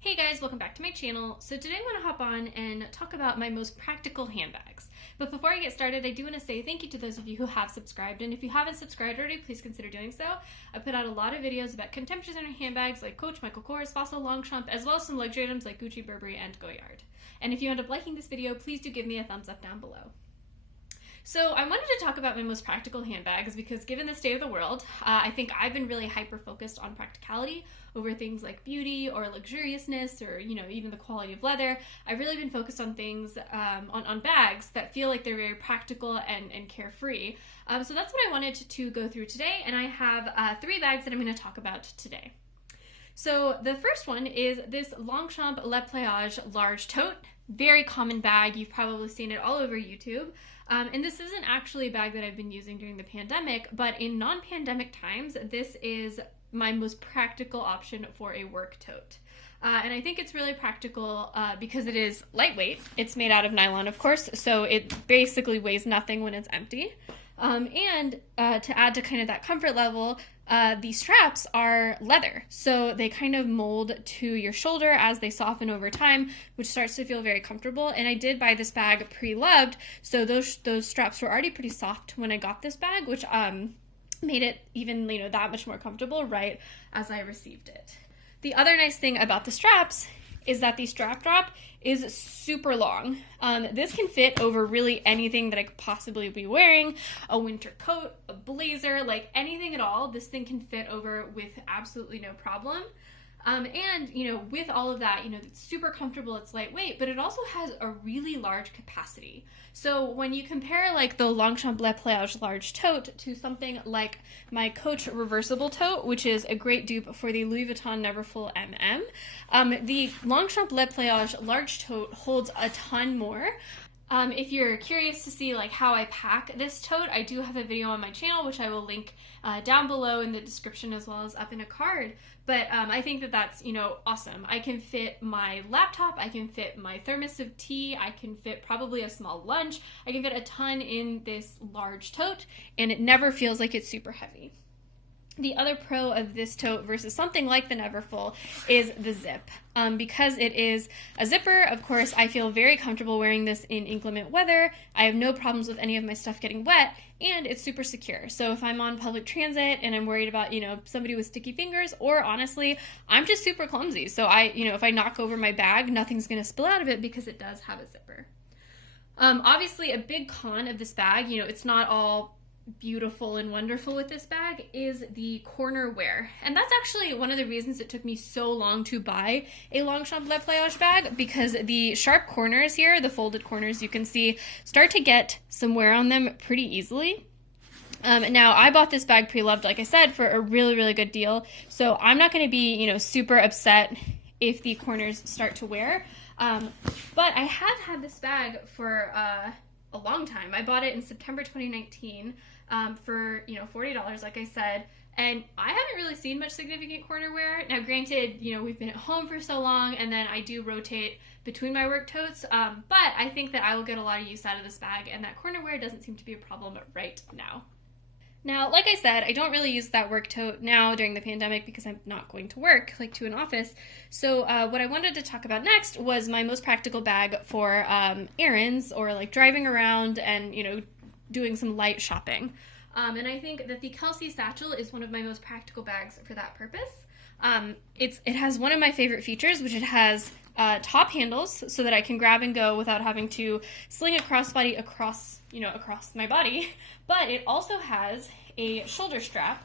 Hey guys, welcome back to my channel. So today I want to hop on and talk about my most practical handbags. But before I get started, I do want to say thank you to those of you who have subscribed, and if you haven't subscribed already, please consider doing so. I put out a lot of videos about contemporary designer handbags like Coach, Michael Kors, Fossil, Longchamp, as well as some luxury items like Gucci, Burberry, and Goyard. And if you end up liking this video, please do give me a thumbs up down below. So I wanted to talk about my most practical handbags because given the state of the world, I think I've been really hyper-focused on practicality over things like beauty or luxuriousness or, even the quality of leather. I've really been focused on things, on bags that feel like they're very practical and carefree. So that's what I wanted to go through today, and I have 3 bags that I'm going to talk about today. So the first one is this Longchamp Le Pliage Large Tote. Very common bag. You've probably seen it all over YouTube. And this isn't actually a bag that I've been using during the pandemic, but in non-pandemic times, this is my most practical option for a work tote. And I think it's really practical because it is lightweight. It's made out of nylon, of course, so it basically weighs nothing when it's empty. And to add to kind of that comfort level, the straps are leather, so they kind of mold to your shoulder as they soften over time, which starts to feel very comfortable. And I did buy this bag pre-loved, so those straps were already pretty soft when I got this bag, which made it even that much more comfortable right as I received it. The other nice thing about the straps is that the strap drop is super long. This can fit over really anything that I could possibly be wearing, a winter coat, a blazer, like anything at all. This thing can fit over with absolutely no problem. And with all of that, it's super comfortable, it's lightweight, but it also has a really large capacity. So when you compare like the Longchamp Le Pliage Large Tote to something like my Coach Reversible Tote, which is a great dupe for the Louis Vuitton Neverfull MM, the Longchamp Le Pliage Large Tote holds a ton more. If you're curious to see like how I pack this tote, I do have a video on my channel, which I will link down below in the description as well as up in a card. But I think that that's, awesome. I can fit my laptop, I can fit my thermos of tea, I can fit probably a small lunch, I can fit a ton in this large tote, and it never feels like it's super heavy. The other pro of this tote versus something like the Neverfull is the zip. Because it is a zipper, of course, I feel very comfortable wearing this in inclement weather. I have no problems with any of my stuff getting wet, and it's super secure. So if I'm on public transit and I'm worried about, somebody with sticky fingers, or honestly, I'm just super clumsy. So if I knock over my bag, nothing's gonna spill out of it because it does have a zipper. Obviously, a big con of this bag, it's not all beautiful and wonderful with this bag, is the corner wear. And that's actually one of the reasons it took me so long to buy a Longchamp Le Pliage bag, because the sharp corners here, the folded corners you can see, start to get some wear on them pretty easily. Now, I bought this bag pre-loved, like I said, for a really, really good deal, so I'm not going to be, super upset if the corners start to wear. But I have had this bag for a long time. I bought it in September 2019 for $40, like I said, and I haven't really seen much significant corner wear. Now, granted, we've been at home for so long, and then I do rotate between my work totes, but I think that I will get a lot of use out of this bag, and that corner wear doesn't seem to be a problem right now. Now, like I said, I don't really use that work tote now during the pandemic because I'm not going to work, like to an office. So what I wanted to talk about next was my most practical bag for errands or like driving around and, doing some light shopping. And I think that the Kelsey Satchel is one of my most practical bags for that purpose. It has one of my favorite features, which it has top handles so that I can grab and go without having to sling a crossbody across my body, but it also has a shoulder strap.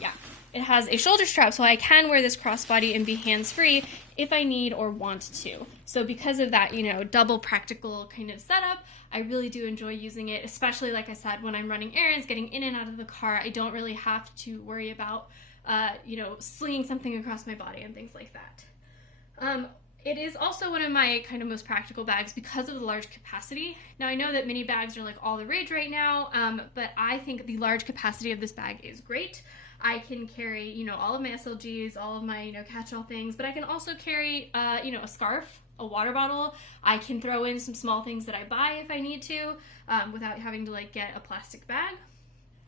Yeah, it has a shoulder strap, so I can wear this crossbody and be hands-free if I need or want to. So because of that, double practical kind of setup, I really do enjoy using it, especially, like I said, when I'm running errands, getting in and out of the car. I don't really have to worry about, slinging something across my body and things like that. It is also one of my kind of most practical bags because of the large capacity. Now, I know that mini bags are like all the rage right now, but I think the large capacity of this bag is great. I can carry, all of my SLGs, all of my, catch-all things, but I can also carry, a scarf, a water bottle. I can throw in some small things that I buy if I need to, without having to get a plastic bag.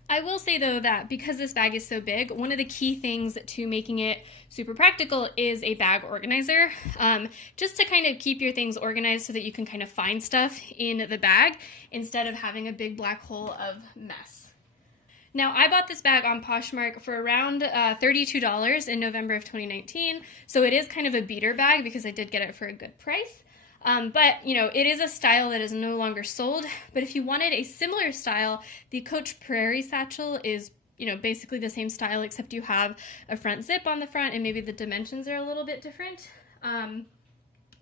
I will say though that because this bag is so big, one of the key things to making it super practical is a bag organizer, just to kind of keep your things organized so that you can kind of find stuff in the bag instead of having a big black hole of mess. Now, I bought this bag on Poshmark for around $32 in November of 2019, so it is kind of a beater bag because I did get it for a good price. But, you know, it is a style that is no longer sold. But if you wanted a similar style, the Coach Prairie Satchel is, you know, basically the same style, except you have a front zip on the front and maybe the dimensions are a little bit different. And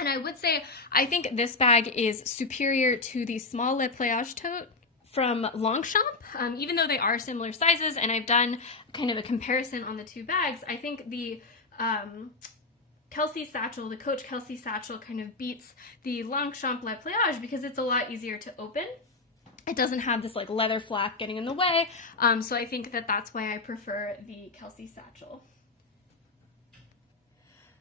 I would say, I think this bag is superior to the small Le Pliage tote from Longchamp. Even though they are similar sizes, and I've done kind of a comparison on the two bags, I think the Kelsey Satchel, the Coach Kelsey Satchel, kind of beats the Longchamp Le Pliage because it's a lot easier to open. It doesn't have this like leather flap getting in the way, so I think that that's why I prefer the Kelsey Satchel.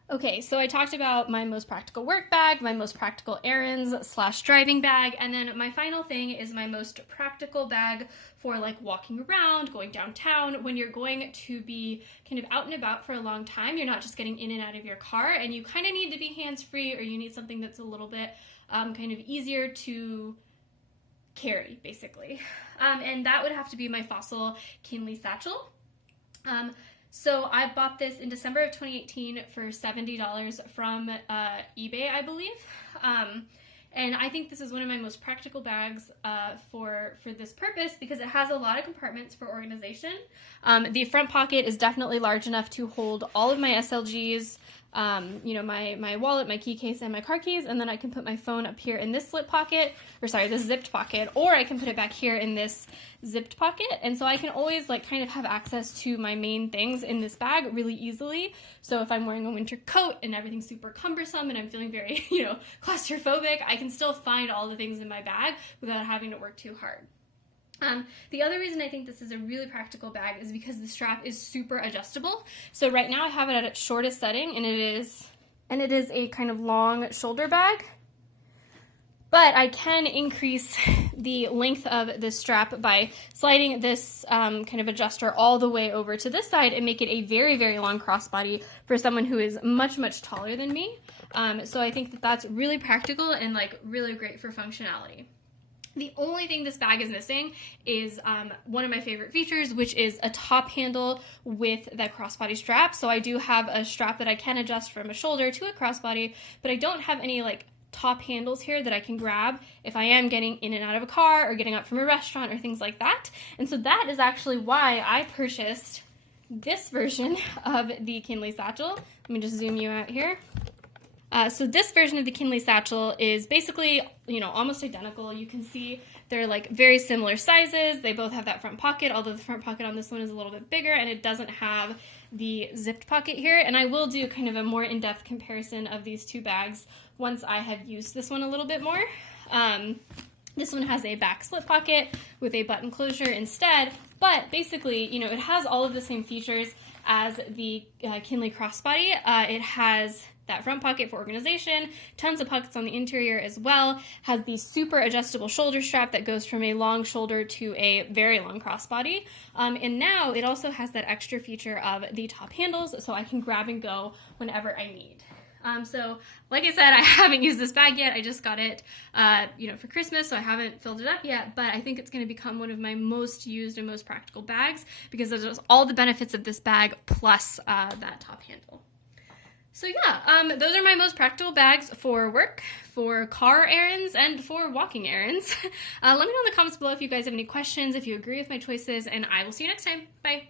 Okay, so I talked about my most practical work bag, my most practical errands / driving bag, and then my final thing is my most practical bag for like walking around, going downtown. When you're going to be kind of out and about for a long time, you're not just getting in and out of your car, and you kind of need to be hands-free, or you need something that's a little bit kind of easier to carry, basically. And that would have to be my Fossil Kinley Satchel. So I bought this in December of 2018 for $70 from eBay, I believe. And I think this is one of my most practical bags for this purpose because it has a lot of compartments for organization. The front pocket is definitely large enough to hold all of my SLGs, you know, my wallet, my key case, and my car keys, and then I can put my phone up here in this slip pocket, or sorry, this zipped pocket, or I can put it back here in this zipped pocket, and so I can always like kind of have access to my main things in this bag really easily. So if I'm wearing a winter coat and everything's super cumbersome and I'm feeling very, you know, claustrophobic, I can still find all the things in my bag without having to work too hard. The other reason I think this is a really practical bag is because the strap is super adjustable. So right now I have it at its shortest setting, and it is a kind of long shoulder bag. But I can increase the length of this strap by sliding this kind of adjuster all the way over to this side and make it a very, very long crossbody for someone who is much, much taller than me. So I think that that's really practical and like really great for functionality. The only thing this bag is missing is one of my favorite features, which is a top handle with that crossbody strap. So I do have a strap that I can adjust from a shoulder to a crossbody, but I don't have any like top handles here that I can grab if I am getting in and out of a car or getting up from a restaurant or things like that. And so that is actually why I purchased this version of the Kinley Satchel. Let me just zoom you out here. So this version of the Kinley Satchel is basically, you know, almost identical. You can see they're like very similar sizes. They both have that front pocket, although the front pocket on this one is a little bit bigger and it doesn't have the zipped pocket here. And I will do kind of a more in-depth comparison of these two bags once I have used this one a little bit more. This one has a back slip pocket with a button closure instead, but basically, you know, it has all of the same features as the Kinley Crossbody. It has that front pocket for organization, tons of pockets on the interior as well, has the super adjustable shoulder strap that goes from a long shoulder to a very long crossbody, and now it also has that extra feature of the top handles, so I can grab and go whenever I need. So like I said, I haven't used this bag yet. I just got it, you know, for Christmas, so I haven't filled it up yet, but I think it's going to become one of my most used and most practical bags because there's all the benefits of this bag plus that top handle. So yeah, those are my most practical bags for work, for car errands, and for walking errands. Let me know in the comments below if you guys have any questions, if you agree with my choices, and I will see you next time. Bye!